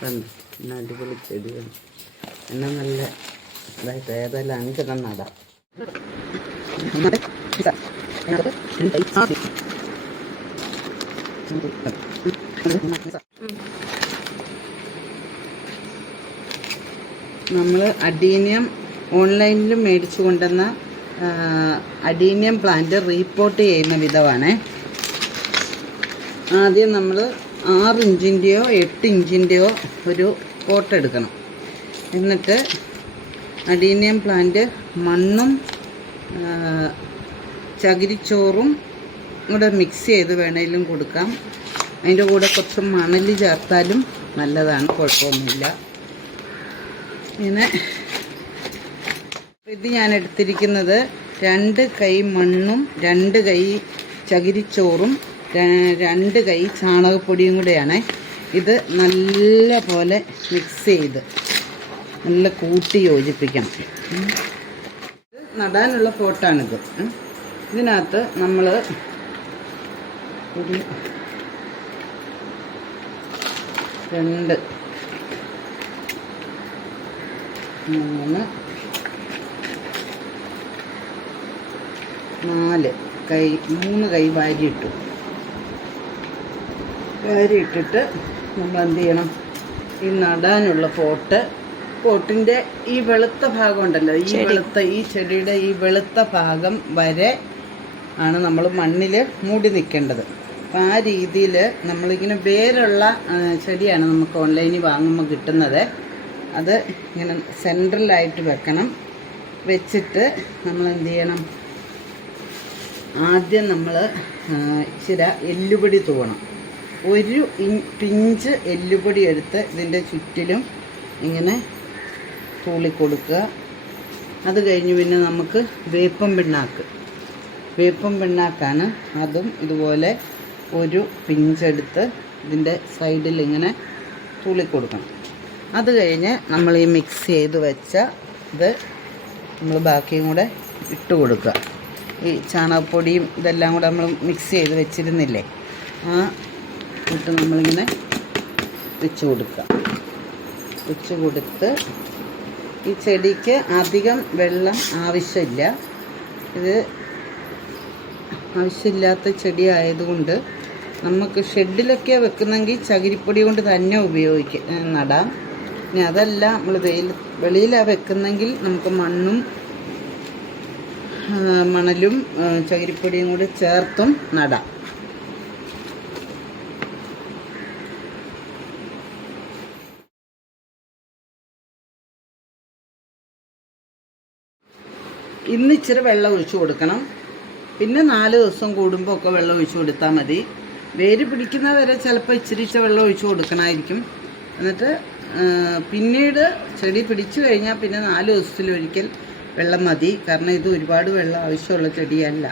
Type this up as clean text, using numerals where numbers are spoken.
പിന്നെ അടിപൊളി ചെടികൾ എന്നാ നല്ല ഇതായിട്ട് ഏതായാലും 5 നടാം. നമ്മൾ അഡീനിയം ഓൺലൈനിൽ മേടിച്ചു കൊണ്ടുവന്ന അഡീനിയം പ്ലാന്റ് റീപോർട്ട് ചെയ്യുന്ന വിധമാണ്. ആദ്യം നമ്മൾ 6 ഇഞ്ചിൻ്റെയോ 8 ഇഞ്ചിൻ്റെയോ ഒരു പോട്ട് എടുക്കണം. എന്നിട്ട് അഡീനിയം പ്ലാന്റ് മണ്ണും ചകിരിച്ചോറും കൂടെ മിക്സ് ചെയ്ത് വേണമെങ്കിലും കൊടുക്കാം. അതിൻ്റെ കൂടെ കുറച്ച് മണൽ ചേർത്താലും നല്ലതാണ്, കുഴപ്പമൊന്നുമില്ല. ഇങ്ങനെ ഇത് ഞാൻ എടുത്തിരിക്കുന്നത് 2 കൈ മണ്ണും 2 കൈ ചകിരിച്ചോറും 2 കൈ ചാണകപ്പൊടിയും കൂടെയാണ്. ഇത് നല്ല പോലെ മിക്സ് ചെയ്ത് നല്ല കൂട്ടി യോജിപ്പിക്കണം. നടാനുള്ള പോട്ടാണിത്. ഇതിനകത്ത് നമ്മൾ ഒരു 2 3 4 കൈ 3 കൈ വാരിയിട്ടു. വാരിയിട്ടിട്ട് നമ്മൾ എന്ത് ചെയ്യണം, ഈ നടാനുള്ള പോട്ടിൻ്റെ ഈ വെളുത്ത ഭാഗം ഉണ്ടല്ലോ, ഈ ചെടിയുടെ ഈ വെളുത്ത ഭാഗം വരെ ആണ് നമ്മൾ മണ്ണിൽ മൂടി നിൽക്കേണ്ടത്. അപ്പം ആ രീതിയിൽ നമ്മളിങ്ങനെ വേരുള്ള ചെടിയാണ് നമുക്ക് ഓൺലൈനിൽ വാങ്ങുമ്പോൾ കിട്ടുന്നത്. അത് ഇങ്ങനെ സെൻട്രലായിട്ട് വെക്കണം. വെച്ചിട്ട് നമ്മൾ എന്ത് ചെയ്യണം, ആദ്യം നമ്മൾ ഇച്ചിരി എല്ലുപൊടി തൂവണം. 1 പിഞ്ച് എല്ലുപൊടി എടുത്ത് ഇതിൻ്റെ ചുറ്റിലും ഇങ്ങനെ തൂളിക്കൊടുക്കുക. അത് കഴിഞ്ഞ് പിന്നെ നമുക്ക് വേപ്പം പിണ്ണാക്കാണ്. അതും ഇതുപോലെ 1 പിഞ്ചെടുത്ത് ഇതിൻ്റെ സൈഡിൽ ഇങ്ങനെ തൂളിക്കൊടുക്കണം. അത് കഴിഞ്ഞ് നമ്മൾ ഈ മിക്സ് ചെയ്ത് വെച്ച ഇത് നമ്മൾ ബാക്കിയും കൂടെ ഇട്ട് കൊടുക്കുക. ഈ ചാണകപ്പൊടിയും ഇതെല്ലാം കൂടെ നമ്മൾ മിക്സ് ചെയ്ത് വെച്ചിരുന്നില്ലേ, ആ ഇട്ട് നമ്മളിങ്ങനെ വെച്ച് കൊടുക്കുക. വെച്ച് കൊടുത്ത് ഈ ചെടിക്ക് അധികം വെള്ളം ആവശ്യമില്ല. ഇത് ആവശ്യമില്ലാത്ത ചെടി ആയതുകൊണ്ട് നമുക്ക് ഷെഡിലൊക്കെ വെക്കുന്നെങ്കിൽ ചകിരിപ്പൊടി കൊണ്ട് തന്നെ നടാം. ഇനി അതല്ല നമ്മൾ വെളിയിലാണ് വെക്കുന്നെങ്കിൽ നമുക്ക് മണലും ചകിരിപ്പൊടിയും കൂടി ചേർത്തും നടാം. ഇന്ന് ഇച്ചിരി വെള്ളം ഒഴിച്ചു കൊടുക്കണം. പിന്നെ 4 ദിവസം കൂടുമ്പോൾ ഒക്കെ വെള്ളം ഒഴിച്ചു കൊടുത്താൽ മതി. വേര് പിടിക്കുന്നവരെ ചിലപ്പോൾ ഇച്ചിരി വെള്ളം ഒഴിച്ചു കൊടുക്കണമായിരിക്കും. എന്നിട്ട് പിന്നീട് ചെടി പിടിച്ചു കഴിഞ്ഞാൽ പിന്നെ 4 ദിവസത്തിലൊരിക്കൽ വെള്ളം മതി. കാരണം ഇത് ഒരുപാട് വെള്ളം ആവശ്യമുള്ള ചെടിയല്ല.